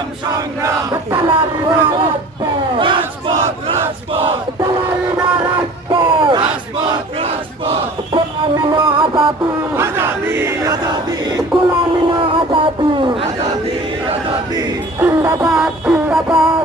সংগ্রাম সংগ্রাম। রাজপথ। রাজপথ রাজপথ। রাজপথ। আজাদি। আজাদি জিন্দাবাদ জিন্দাবাদ।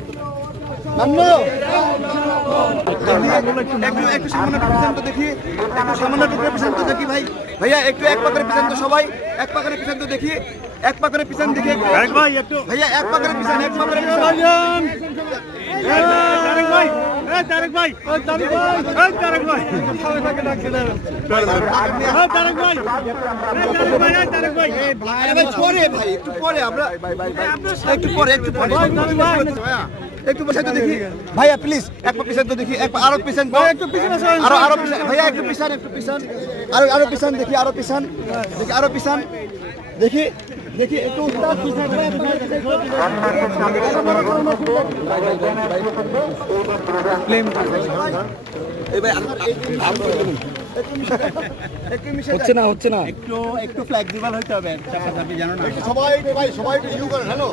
একটু একটু পিছন তো দেখি একটু টুকরো পিছন তো দেখি ভাই। ভাইয়া একটু এক পাকের পিছন তো সবাই এক পাকের পিছন তো দেখি এক পাকের পিছন দেখি। ভাই একটু। ভাইয়া এক পাকের পিছন এক পাকের তারেক ভাই তারেক ভাই তারেক ভাই! তারেক ভাই। তারেক ভাই তারেক ভাই ভাই পরে ভাই। একটু পরে আমরা একটু পরে একটু পরে। একটু পিছন তো দেখি ভাইয়া প্লিজ এক পা পিছন তো দেখি এক আরও পিছন একটু পিছন আরও আরও পিছন ভাইয়া একটু পিছন একটু পিছন আরও আরও পিছন দেখি আরও পিছন দেখি আরও পিছন দেখি দেখি একটু উস্তাদ পিছন হচ্ছে না হচ্ছে না। একটু একটু ফ্লেক্সিবল হতে হবে চাপাচাপি জানো না। সবাই ভাই সবাই একটু ইউ করেন হ্যালো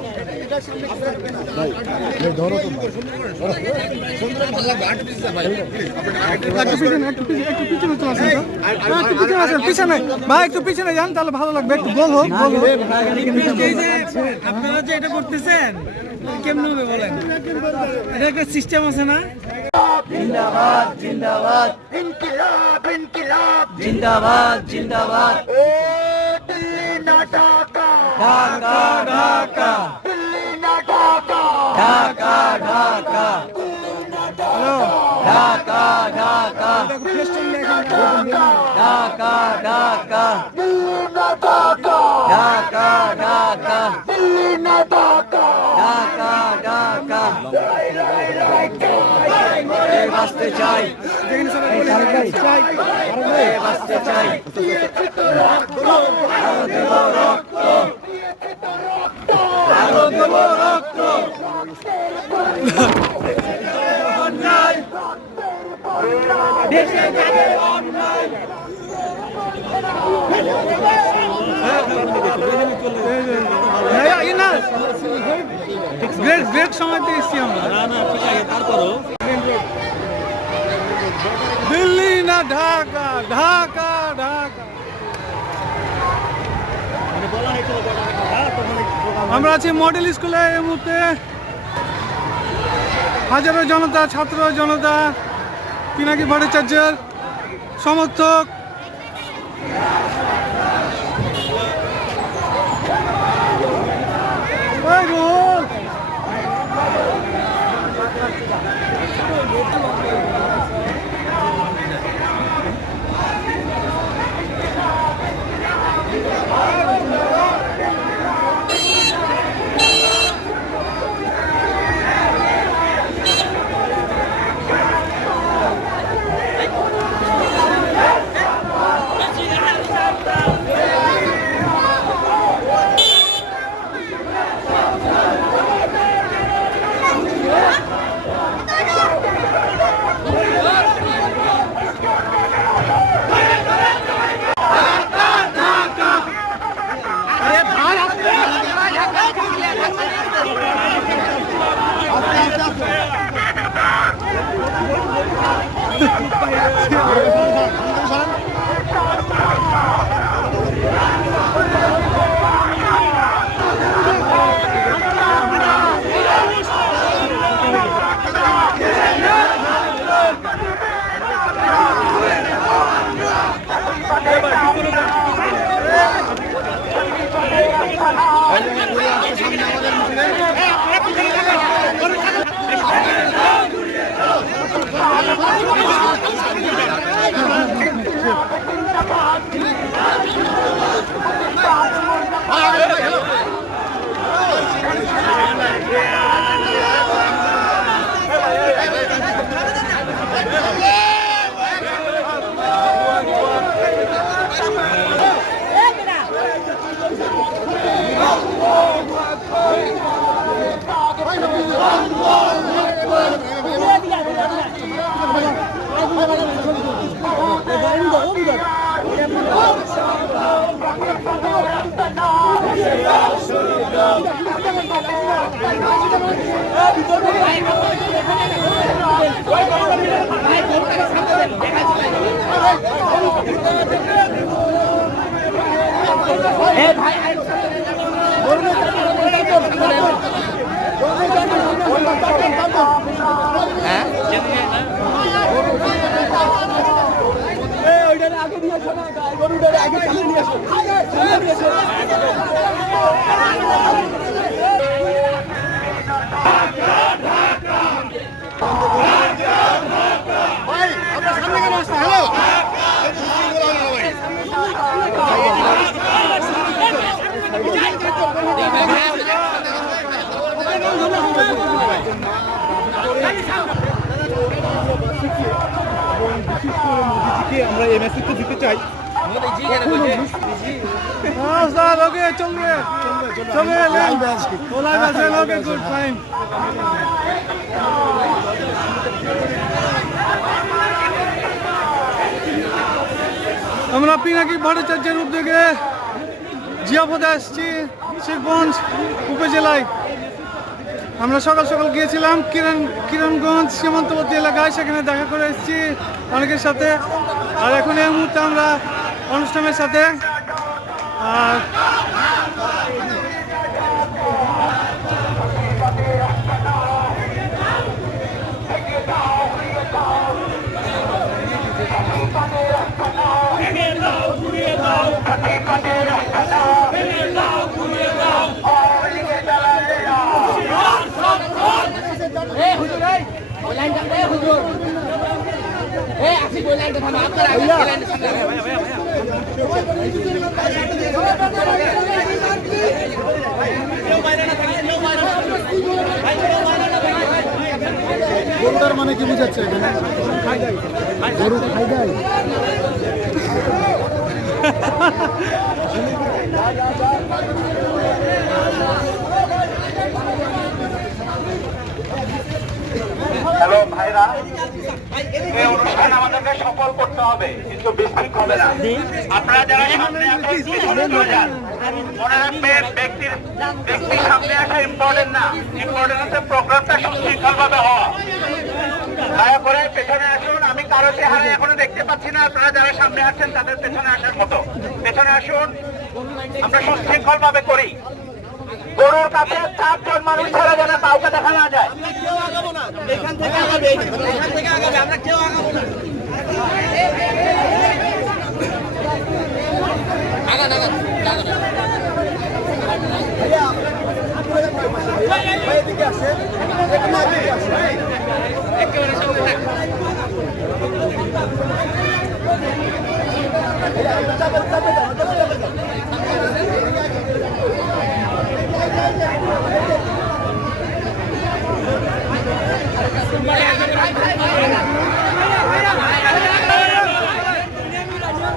পিছনে ভাই একটু পিছনে যান তাহলে ভালো লাগবে একটু গোল হোক গোল হোক। আপনারা যে এটা করতেছেন কেমন হবে বলেন? এটা একটা সিস্টেম আছে না? ইনকিলাব ইনকিলাব। জিন্দাবাদ জিন্দাবাদ। ও দিল্লি না ঢাকা। ঢাকা ঢাকা। দিল্লি না ঢাকা। ঢাকা ঢাকা। ঢাকা ঢাকা। ঢাকা। ঢাকা। ঢাকা। ঢাকা ঢাকা। বাঁচতে চাই। বাঁচতে চাই আরও দেব রক্ত আরও দেব রক্ত অন্যায় দেশে যাদের অন্যায় গ্রেট গ্রেট সময় পেয়েছি আমরা দিল্লি না ঢাকা ঢাকা ঢাকা। আমরা আছি মডেল স্কুলে এই মুহূর্তে। হাজারো জনতা, ছাত্র জনতা, পিনাকি ভট্টাচার্যের সমর্থক। Hadi hadi hadi. দিতে চাই হ্যাঁ? স্যার ওকে চলবে চলবে লাইভ আছে ওকে গুড ফাইন আমরা পিনাকি ভট্টাচার্যের উদ্যোগে জিয়াপদে আসছি শিবগঞ্জ উপজেলায়। আমরা সকাল সকাল গিয়েছিলাম কিরণ, কিরণগঞ্জ সীমান্তবর্তী এলাকায়, সেখানে দেখা করে এসেছি অনেকের সাথে। আর এখন এই মুহূর্তে আমরা অনুষ্ঠানের সাথে, আর গরুটার মানে কি বুঝাচ্ছে এখানে? গরু খাই হ্যালো ভাইরা আমাদেরকে সফল করতে হবে, কিন্তু বিস্তৃত হবে না। আপনারা যারা সামনে যান। মনে রাখবেন, ব্যক্তির ব্যক্তির সামনে আসা ইম্পর্টেন্ট না। ইম্পর্টেন্ট হচ্ছে প্রোগ্রামটা সুশৃঙ্খল ভাবে হওয়া। দয়া করে পেছনে আসুন। আমি কারও চেহারা এখনও দেখতে পাচ্ছি না। আপনারা যারা সামনে আসছেন তাদের পেছনে আসার মতো। পেছনে আসুন। আমরা সুশৃঙ্খল ভাবে করি। গরুর কাছে চারজন মানুষ ছাড়া যেন কাউকে দেখা না যায়।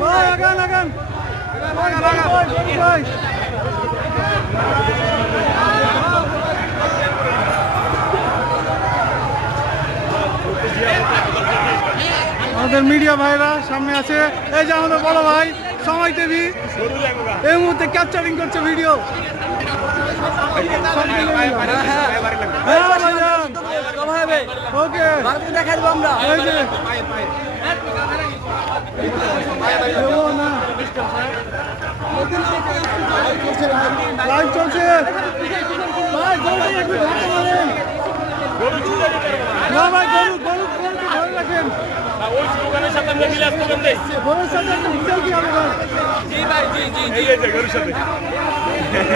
ভাই আগান আগান আগান আগান ভাই আমাদের মিডিয়া ভাইরা সামনে আছে। এই যে আমাদের বড় ভাই সময় টিভি। এই মুহূর্তে ক্যাপচারিং করছে ভিডিও ওকে দেখা দেবো আমরা। লাইভ চলছে ভাই গরুটা একটু ঢাকা মারেন না ভাই গরু গরু ধরে রাখেন ওই দোকানের সাথে আমরা মিলে আসতে পারলে গরুর সাথে একটা সেলফি হবে ভাই এই যে গরুর সাথে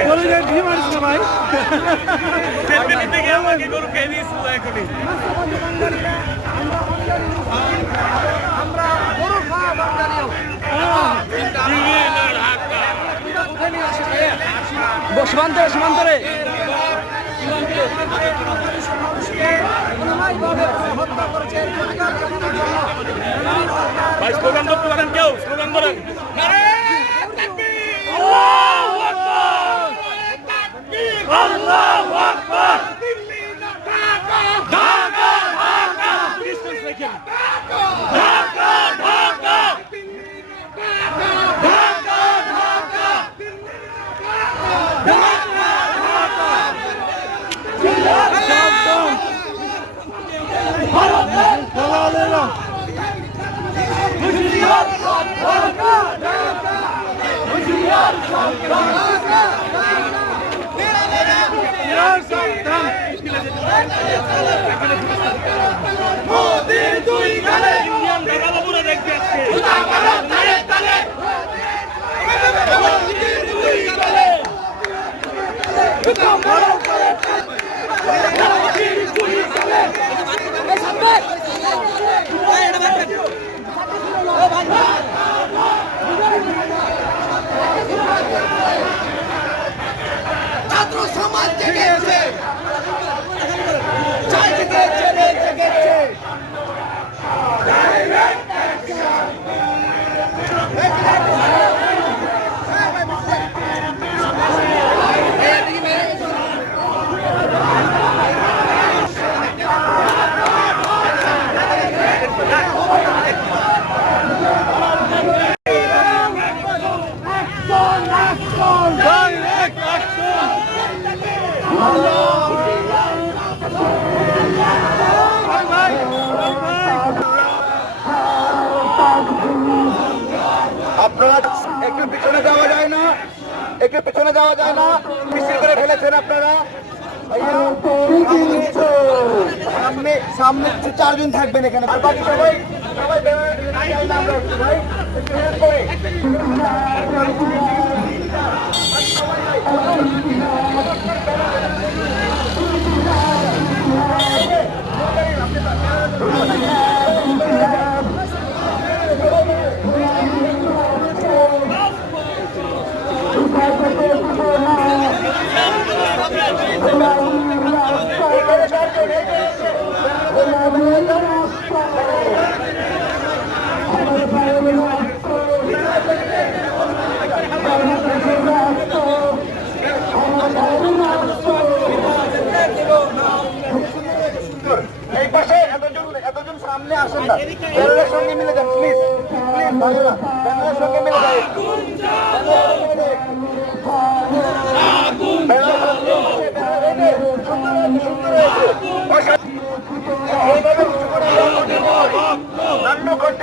বলে যে ঢি মারিস না ভাই সীমান্তরে সীমান্তরে। ভাই স্লোগান ধরতে পারেন কেউ? স্লোগান ধরেন। ছাত্র সমাজ জেগেছে। পিছনে যাওয়া যায় না। মিছিল করে ফেলেছেন আপনারা। সামনে সামনে চারজন থাকবেন এখানে। সবাই যায় না আমরা একটু ভাই একটু help করে। এই পাশে এতজন এতজন সামনে আসেন না। ব্যানারের সঙ্গে মিলে যান, প্লিজ। প্লিজ সঙ্গে মিলে যান ব্যানারের সঙ্গে মিলে যান। ব্যানারের সঙ্গে মিলে যান। সুন্দর হয়েছে, সুন্দর হয়েছে। পয়সা- এইভাবে উঁচু করে যাও, continue। নান্নু continue। এই যে আপনি সামনে যান, সামনে যান। সামনে যান,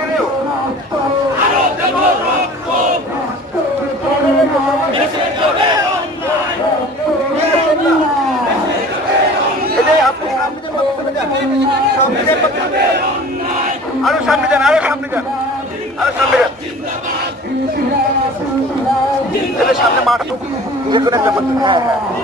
আরও সামনে যান আরও সামনে যান আরও সামনে যান সামনে মাঠ যে হ্যাঁ হ্যাঁ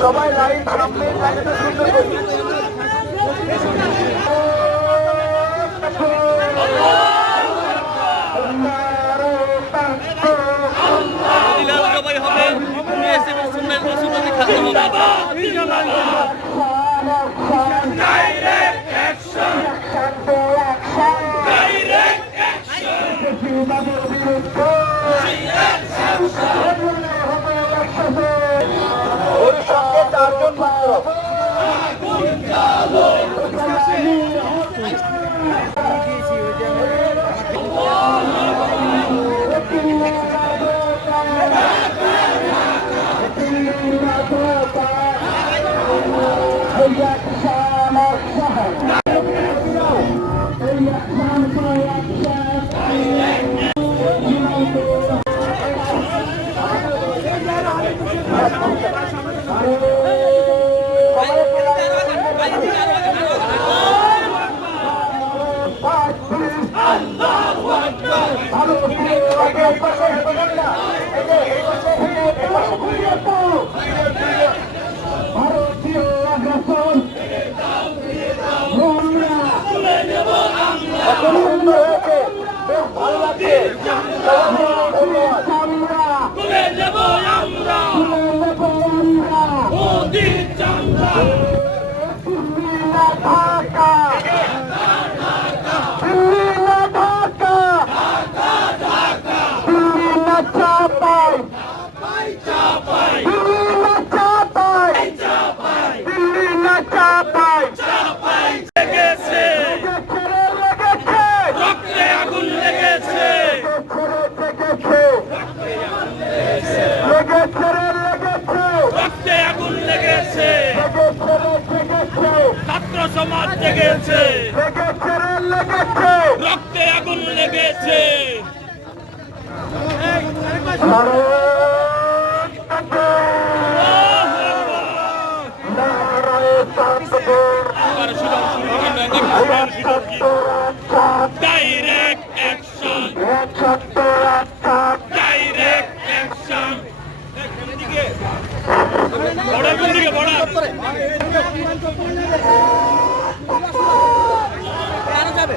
সবাই লাইন সামনে লাইনটা সুন্দর করি জবাই হবে বিএসএফ এর অর্জন মাত্র Yeah. Direct action direct action বড় দিকে বড় যাবে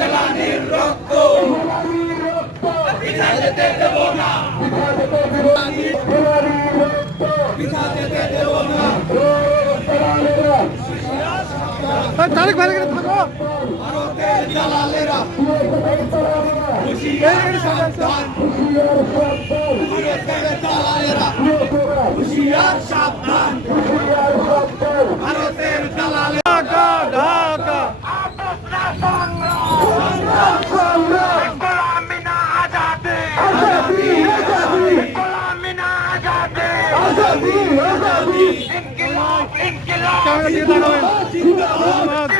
জেলানির রক্ত পিঠা যেতে দেব না পিঠা যেতে দেব না তারেক ভাই এখানে থাকো ভারতের দালালেরা হুশিয়ার সাবধান ভারতের দালালেরা হুশিয়ার সাবধান ভারতের দালালেরা ক্যামেরা দিয়ে দাঁড়াবেন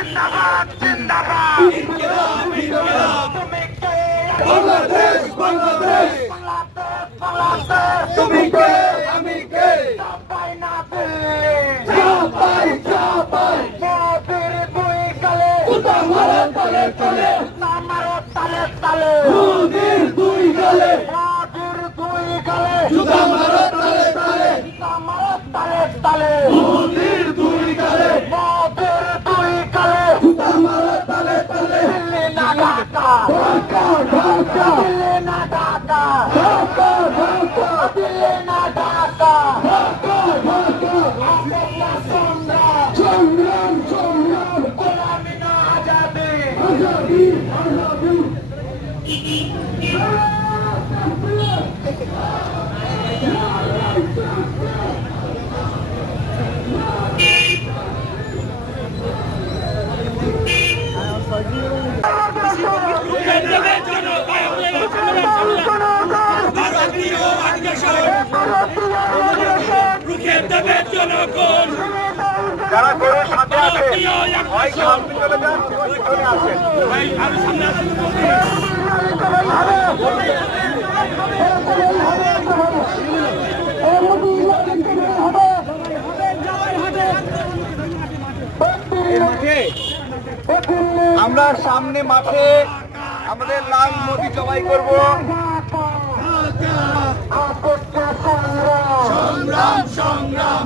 আমরা সামনে মাঠে আমাদের লাল মোদি জবাই করব। সংগ্রাম। সংগ্রাম।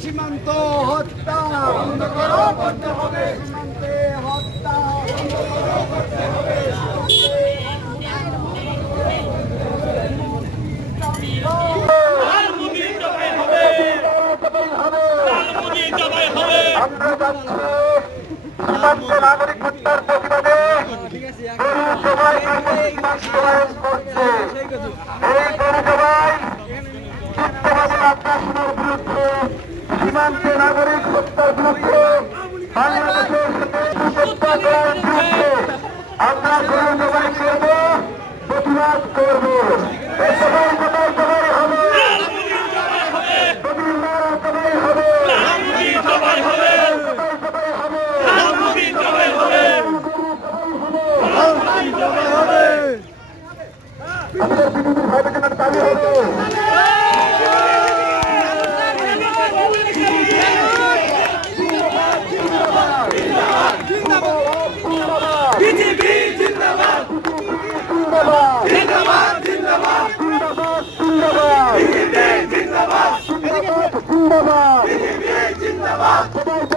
সীমান্ত হত্যা বন্ধ করো বন্ধ হবে হত্যা আমরা যাচ্ছি সীমান্ত নাগরিক হত্যার প্রতিবাদে সবাই বাস্তবায়ন করছে এই পৌরসভায় করব প্রতিবাদ করব এই সবাই সবাই সবাই দাবি হবে বিজেপি জিন্দাবাদ জিন্দাবাদ জিন্দাবাদ বিজেপি জিন্দাবাদ